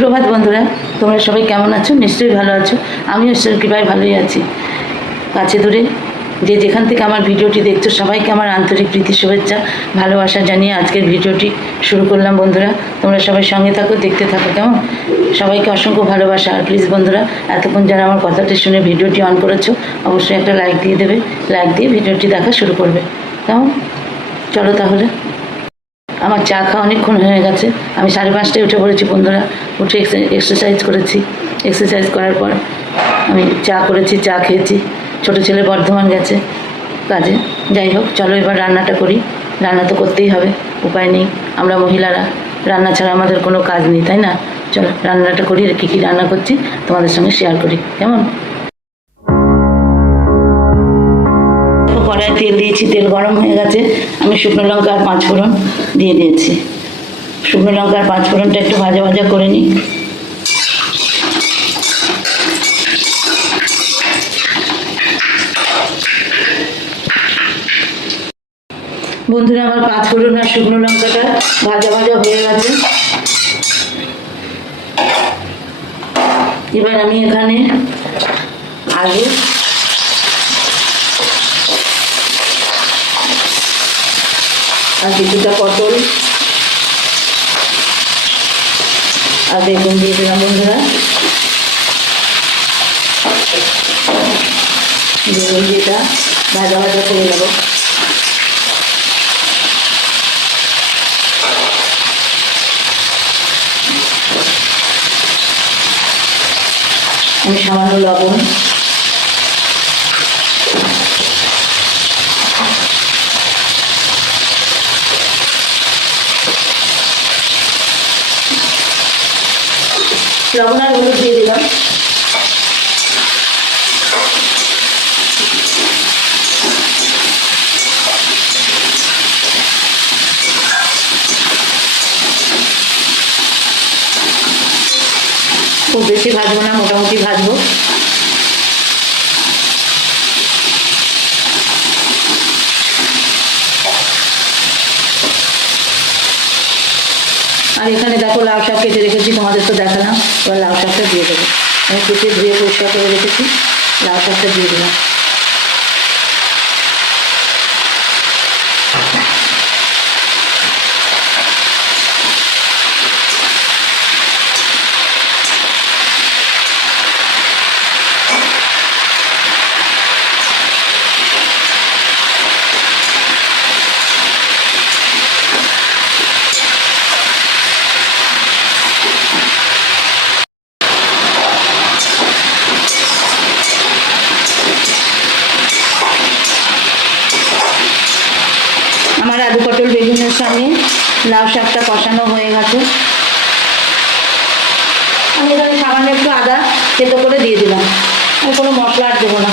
সুপ্রভাত বন্ধুরা, তোমরা সবাই কেমন আছো? নিশ্চয়ই ভালো আছো। আমি ঈশ্বরের কৃপায় ভালোই আছি। কাছে দূরে যে যেখান থেকে আমার ভিডিওটি দেখছো সবাইকে আমার আন্তরিক প্রীতি শুভেচ্ছা ভালোবাসা জানিয়ে আজকের ভিডিওটি শুরু করলাম। বন্ধুরা, তোমরা সবাই সঙ্গে থাকো, দেখতে থাকো কেমন। সবাইকে অসংখ্য ভালোবাসা। আর প্লিজ বন্ধুরা, এতক্ষণ যারা আমার কথাটি শুনে ভিডিওটি অন করেছো অবশ্যই একটা লাইক দিয়ে দেবে। লাইক দিয়ে ভিডিওটি দেখা শুরু করবে কেমন। চলো তাহলে। আমার চা খাওয়া অনেকক্ষণ হয়ে গেছে। আমি 5:30টায় উঠে পড়েছি বন্ধুরা। উঠে এক্সারসাইজ করেছি। এক্সারসাইজ করার পর আমি চা করেছি, চা খেয়েছি। ছোটো ছেলে বর্ধমান গেছে কাজে। যাই হোক, চলো এবার রান্নাটা করি। রান্না তো করতেই হবে, উপায় নেই। আমরা মহিলারা রান্না ছাড়া আমাদের কোনো কাজ নেই, তাই না? চলো রান্নাটা করি। কী কী রান্না করছি তোমাদের সঙ্গে শেয়ার করি কেমন। কড়াই তেল দিয়েছি, তেল গরম হয়ে গেছে। আমি শুকনো লঙ্কা আর 5 ফোড়ন দিয়ে দিয়েছি। শুকনো লঙ্কা আর 5 ফোড়নটা একটু ভাজা ভাজা করে নিই। বন্ধুরা, আমার 5 ফোড়ন আর শুকনো লঙ্কাটা ভাজা ভাজা হয়ে গেছে। এবার আমি এখানে আলু আর কিছুটা পটল আর বেগুন দিয়ে দিলাম বন্ধুরা। বেগুন দিয়েটা ভাজা ভাজা করে নেব। আমি সামান্য লবণ, লবণ আর হলুদ দিয়ে দিলাম। খুব বেশি ভাজবো না, মোটামুটি ভাজবো। আর এখানে দেখো লাউ শাক কেটে রেখেছি, তোমাদের তো দেখালাম। এবার লাউ শাকটা দিয়ে দেবো। আমি কেটে ধুয়ে পরিষ্কার করে রেখেছি, লাউ শাকটা দিয়ে দিলাম। আমার আলু পটল বেগুনের সঙ্গে লাউ শাকটা কষানো হয়ে গেছে। আমি এখানে সামান্য একটু আদা থেতো করে দিয়ে দিলাম। আমি কোনো মশলা আর দেবো না।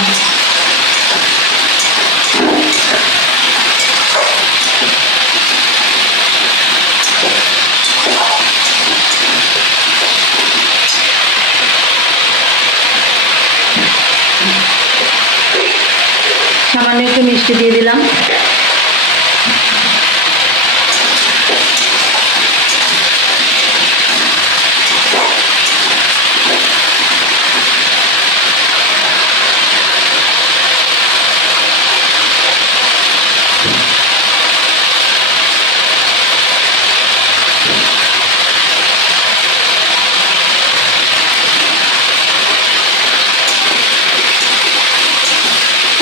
সামান্য একটু মিষ্টি দিয়ে দিলাম।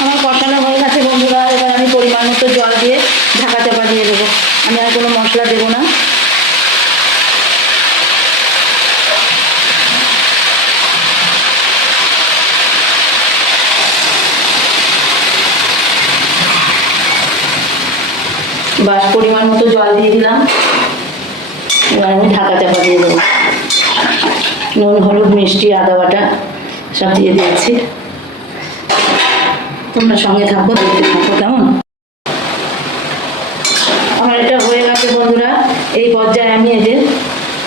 আমার কষানো হয়ে গেছে বন্ধুরা। এবার আমি পরিমাণ মতো জল দিয়ে ঢাকা চাপা দিয়ে দেবো। আমি আর কোনো মশলা দেবো না। বাস পরিমাণ মতো জল দিয়ে দিলাম। এবার আমি ঢাকা চাপা দিয়ে দেবো। নুন, হলুদ, মিষ্টি, আদা বাটা সব দিয়ে দিয়েছি। তোমরা সঙ্গে থাকো, দেখতে থাকো কেমন। আমার এটা হয়ে গেছে বন্ধুরা। এই পর্যায়ে আমি এই যে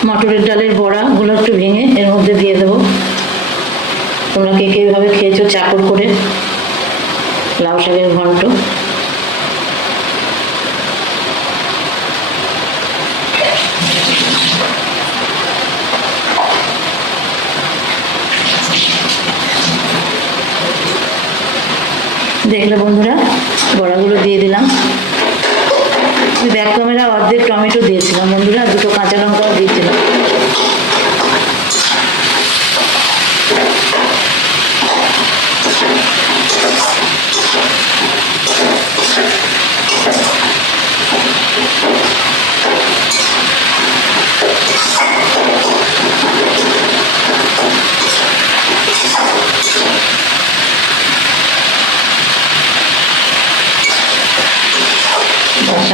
মটরের ডালের বড়াগুলো একটু ভেঙে এর মধ্যে দিয়ে দেবো। তোমরা কে কে এইভাবে খেয়েছো চাকর করে লাউ শাকের ঘন্ট। দেখলে বন্ধুরা, বড়াগুলো দিয়ে দিলাম। ব্যাক ক্যামেরা অর্ধেক টমেটো দিয়েছিলাম বন্ধুরা, দুটো কাঁচা লঙ্কাও দিয়েছিলাম।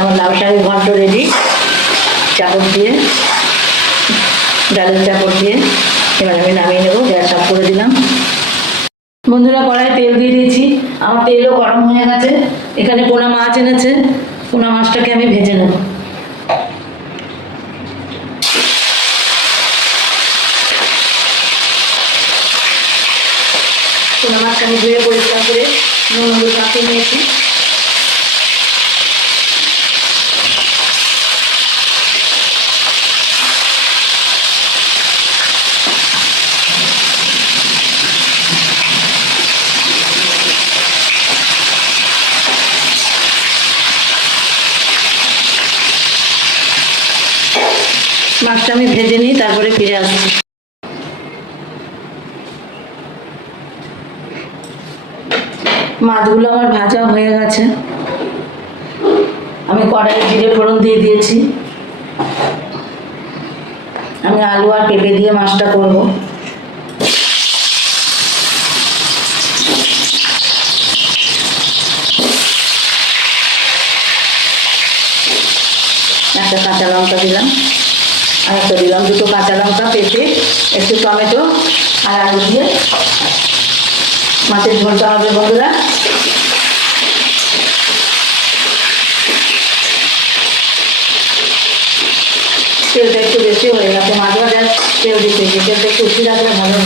আমার লাউ শাকের ঘন্ট রেডি, চাপড় দিয়ে, ডালের চাপড় দিয়ে। এবার আমি নামিয়ে নেবো, গ্যাস অফ করে দিলাম। বন্ধুরা, কড়াই তেল দিয়ে দিয়েছি, আমার তেলও গরম হয়ে গেছে। এখানে পোনা মাছ এনেছে, পোনা মাছটাকে আমি ভেজে নেব। পোনা মাছটা আমি ধুয়ে পরিষ্কার করে নুন হলুদ মাখিয়ে নিয়েছি। মাছটা আমি ভেজে নিই, তারপরে ফিরে আসছি। মাছগুলো আমার ভাজা হয়ে গেছে। আমি কড়াইয়ে জিরে ফোড়ন দিয়ে দিয়েছি। আমি আলু আর পেঁপে দিয়ে মাছটা করব। একটা কাঁচা লঙ্কা দিলাম, আর একটা দিলাম দুটো কাঁচা লঙ্কা, পেঁপে, একটু টমেটো আর আলু দিয়ে মাছের ঝোলটা হবে বন্ধুরা। তেলটা একটু বেশি হয়ে গেছে, মাছ ভাজার তেল দিতে, তেলটা একটু উঠে রাখলে ভালো।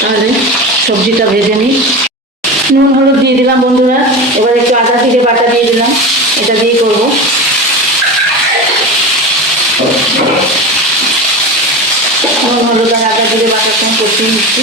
তাহলে সবজিটা ভেজে নিই। নুন হলুদ দিয়ে দিলাম বন্ধুরা। এবার একটু আদা জিরে বাটা দিয়ে দিলাম, এটা দিয়েই করবো। নুন হলুদ আর আদা জিরে বাটার সঙ্গে কষিয়ে নিচ্ছি।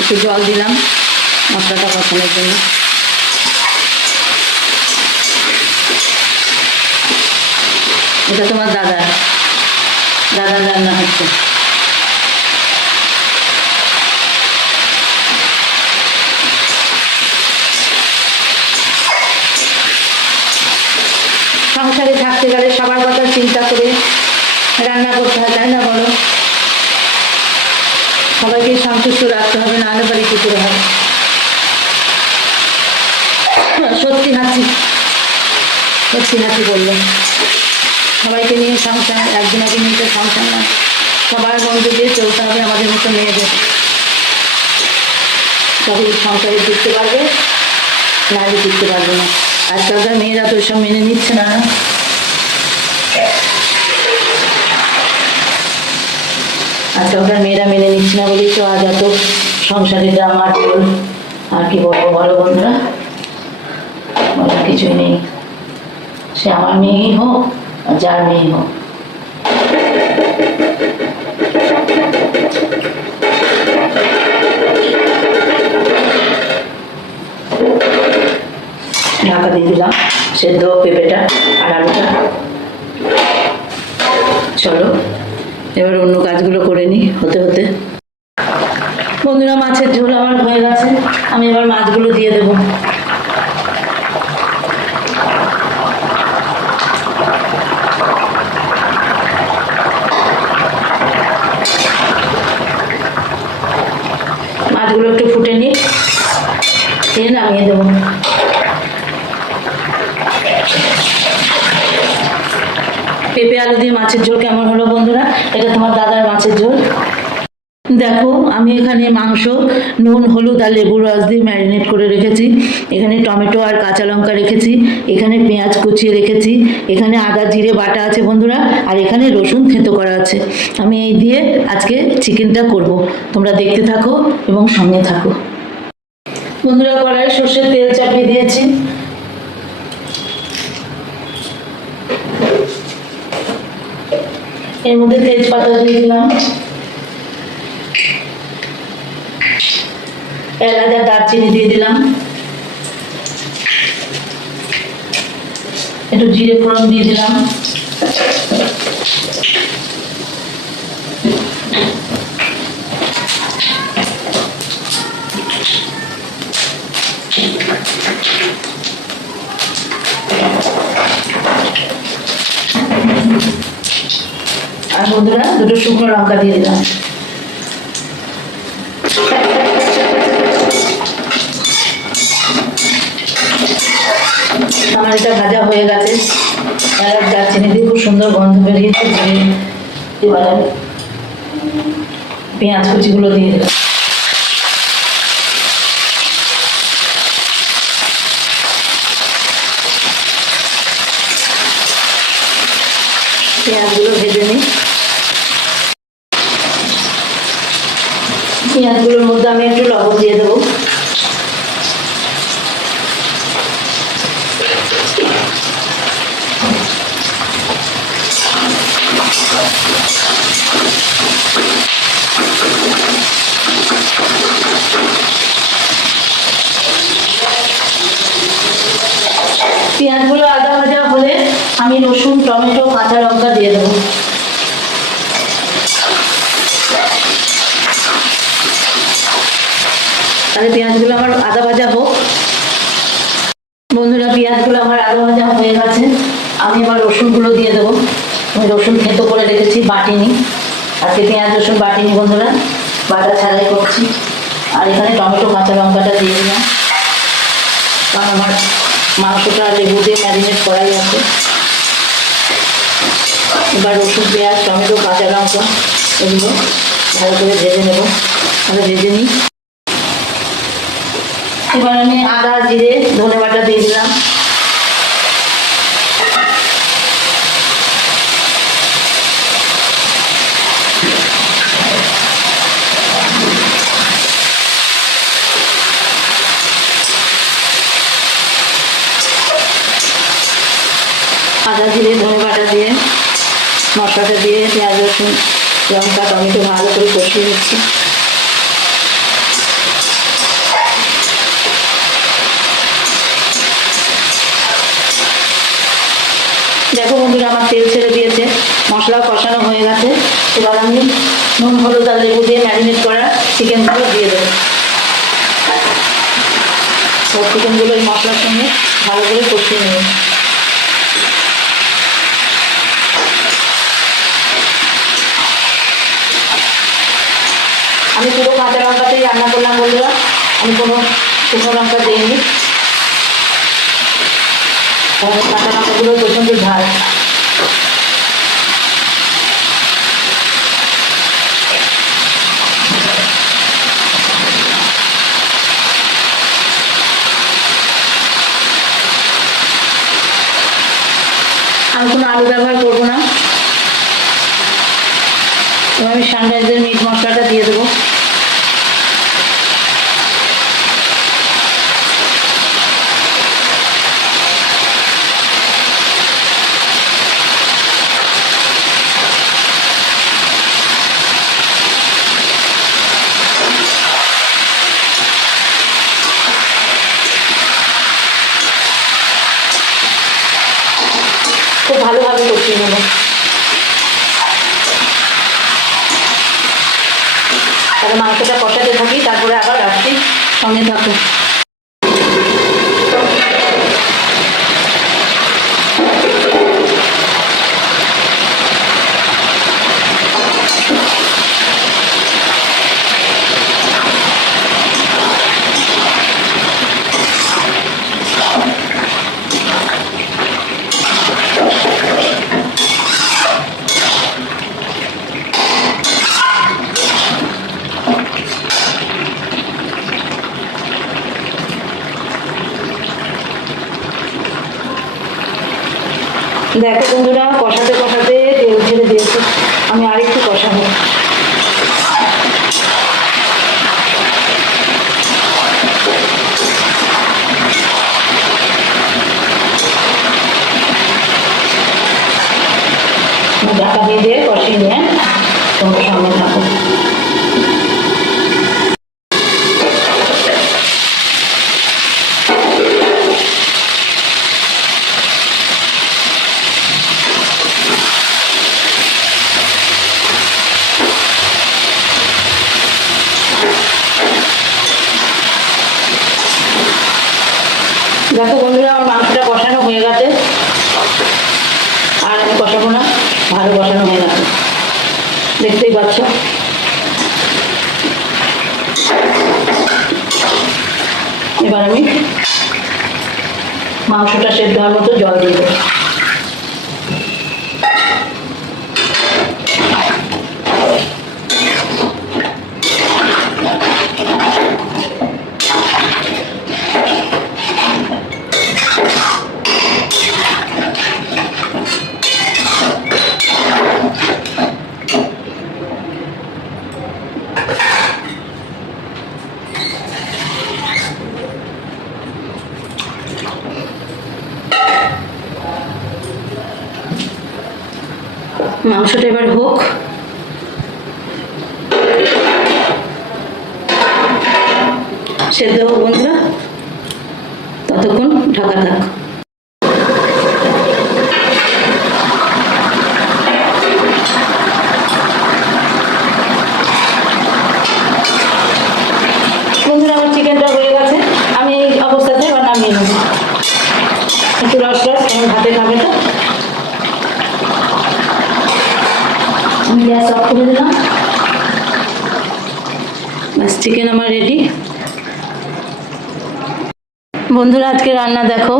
একটু জল দিলাম মশলাটা কষানোর জন্য। এটা তোমার দাদার রান্না হচ্ছে। সংসারে থাকতে গেলে সবার কথা চিন্তা করে রান্না করতে হয়, তাই না বলো? সবাইকে সন্তুষ্ট রাখতে হবে, না হলে পরে কি করে হবে। সত্যি হাসি বললো, সবাইকে নিয়ে সংসার, একজনকে নিয়ে তো সংসার না, সবার বন্ধু দিয়ে চলতে হবে আমাদের মতো মেয়েদের। সবাই সংসারে টিকতে পারবে, নাহলে টিকতে পারবে না। আজকালকার মেয়েরা তো এসব মেনে নিচ্ছে না। আজকালকার মেয়েরা মেনে নিচ্ছে না বলেই তো আজ এত সংসারে ড্রামা। আর কি বলবো বলো বন্ধুরা, বলার কিছুই নেই। সে আমার মেয়েই হোক আর যার মেয়ে হোক। ঢাকা দিয়ে দিলাম, সেদ্ধ পেঁপেটা আর আলুটা। চলো এবার অন্য কাজগুলো করে নিই হতে হতে। বন্ধুরা, মাছের ঝোল আমার হয়ে গেছে, আমি এবার মাছগুলো দিয়ে দেবো। মাছগুলো একটু ফুটে নিই, দিয়ে নামিয়ে দেবো। পেঁপে আলু দিয়ে মাছের ঝোল কেমন হলো বন্ধুরা? এটা তোমার দাদার মাছের ঝোল। দেখো আমি এখানে মাংস নুন হলুদ আর লেবুর রস দিয়ে ম্যারিনেট করে রেখেছি। এখানে টমেটো আর কাঁচা লঙ্কা রেখেছি, এখানে পেঁয়াজ কুচিয়ে রেখেছি, এখানে আদা জিরে বাটা আছে বন্ধুরা, আর এখানে রসুন থেঁতো করা আছে। আমি এই দিয়ে আজকে চিকেনটা করব। তোমরা দেখতে থাকো এবং সঙ্গে থাকো। বন্ধুরা কড়াইয়ে সর্ষের তেল চাপিয়ে দিয়েছি। এর মধ্যে তেজপাতা দিয়ে দিলাম, এলাচ আর দারচিনি দিয়ে দিলাম, একটু জিরে ফোড়ন দিয়ে দিলাম, আর বন্ধুরা দুটো শুকনো লঙ্কা দিয়ে দিলাম। আমার এটা ভাজা হয়ে গেছে, এলাচ দারচিনি দিয়ে খুব সুন্দর গন্ধ বেরিয়েছে। এবার পেঁয়াজ কুচিগুলো দিয়ে দিলাম। পেঁয়াজগুলো ভেজে নিই। পেঁয়াজগুলোর মধ্যে আমি একটু লবণ দিয়ে দেবো। পেঁয়াজগুলো আদা ভাজা হলে আমি রসুন টমেটো কাঁচা লঙ্কা দিয়ে দেবো। তাহলে পেঁয়াজগুলো আমার আদা ভাজা হোক। বন্ধুরা পেঁয়াজগুলো আমার আদা ভাজা হয়ে গেছে, আমি এবার রসুনগুলো দিয়ে দেবো। আমি রসুন থেঁতো করে রেখেছি, বাটিনি আজকে, পেঁয়াজ রসুন বাটিনি বন্ধুরা, বাটা ছাড়াই করছি। আর এখানে টমেটো কাঁচা লঙ্কাটা দিয়ে দিলাম, কারণ আমার মাংসটা লেবু দিয়ে ম্যারিনেট করাই আছে। এবার রসুন পেঁয়াজ টমেটো কাঁচা লঙ্কা এগুলো ভালো করে ভেজে নেবো। তাহলে ভেজে নিই। এবার আমি আদা জিরে ধনে বাটা দিয়ে দিলাম। আদা জিরে ধনে বাটা দিয়ে মশলাটা দিয়ে পেঁয়াজ রসুন লঙ্কা টমেটো ভালো করে কষিয়ে নিচ্ছি। দেখো বন্ধুরা আমার তেল ছেড়ে দিয়েছে, মশলা কষানো হয়ে গেছে। এবার আমি নুন হলুদ আর লেবু দিয়ে ম্যারিনেট করা চিকেনগুলো দিয়ে দেবো। সব চিকেনগুলো এই মশলার সঙ্গে ভালো করে কষিয়ে নেব। আমি পুরো কাঁচা লঙ্কাতেই রান্না করলাম বন্ধুরা, আমি কোনো শুকনো লঙ্কা দিইনি। কাঁচা লঙ্কাগুলো প্রচণ্ড ঝাল। আমি কোনো আলু ব্যবহার করবো না। এবার আমি সানরাইজের মিট মশলাটা দিয়ে দেবো। খুব ভালোভাবে কষিয়ে নেব। তাহলে মাংসটা কষাতে থাকি, তারপরে আবার আসছি, সঙ্গে থাকো। দেখো বন্ধুরা, কষাতে কষাতে তেল ছেড়ে দিয়েছে। আমি আরেকটু কষাবো। ঢাকা দিয়ে কষিয়ে নিয়ে তোমরা সঙ্গে থাকো। দেখো বন্ধুরা, আমার মাংসটা কষানো হয়ে গেছে, আর আমি কষাবো না, ভালো কষানো হয়ে গেছে, দেখতেই পাচ্ছ। এবার আমি মাংসটা সেদ্ধ হওয়ার মতো জল দিয়ে দেবো। মাংসটা এবার হোক। সেদ্ধ হোক বন্ধুরা, ততক্ষণ ঢাকা থাক। বন্ধুরা, আমার চিকেনটা হয়ে গেছে, আমি এই অবস্থাতে এবার নামিয়ে নেব। একটু রস রস, আমি ভাতে খাবে তো। আমি গ্যাস অফ করে দিলাম। বাস, চিকেন আমার রেডি। বন্ধুরা, আজকে রান্না দেখো,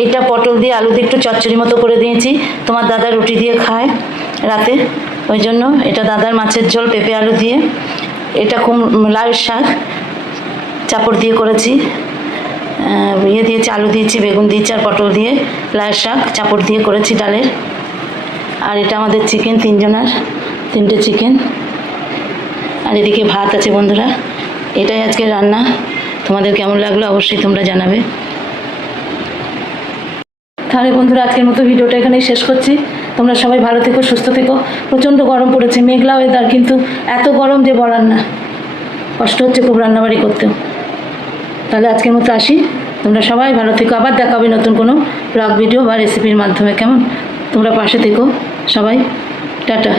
এইটা পটল দিয়ে আলু দিয়ে একটু চচ্চড়ি মতো করে দিয়েছি। তোমার দাদা রুটি দিয়ে খায় রাতে, ওই জন্য এটা দাদার মাছের ঝোল পেঁপে আলু দিয়ে। এটা লাল শাক চাপড় দিয়ে করেছি, ইয়ে দিয়েছি, আলু দিয়েছি, বেগুন দিয়েছি, আর পটল দিয়ে লাল শাক চাপড় দিয়ে করেছি ডালের। আর এটা আমাদের চিকেন, তিনটে চিকেন। আর এদিকে ভাত আছে বন্ধুরা। এটাই আজকে রান্না। তোমাদের কেমন লাগলো অবশ্যই তোমরা জানাবে। তাহলে বন্ধুরা, আজকের মতো ভিডিওটা এখানেই শেষ করছি। তোমরা সবাই ভালো থেকো, সুস্থ থেকো। প্রচণ্ড গরম পড়েছে, মেঘলা ওয়েদার, কিন্তু এত গরম যে বলার না, কষ্ট হচ্ছে খুব রান্নাবাড়ি করতেও। তাহলে আজকের মতো আসি, তোমরা সবাই ভালো থেকো। আবার দেখা হবে নতুন কোনো ব্লগ ভিডিও বা রেসিপির মাধ্যমে। কেমন? তোমরা পাশে থেকো সবাই। টাটা।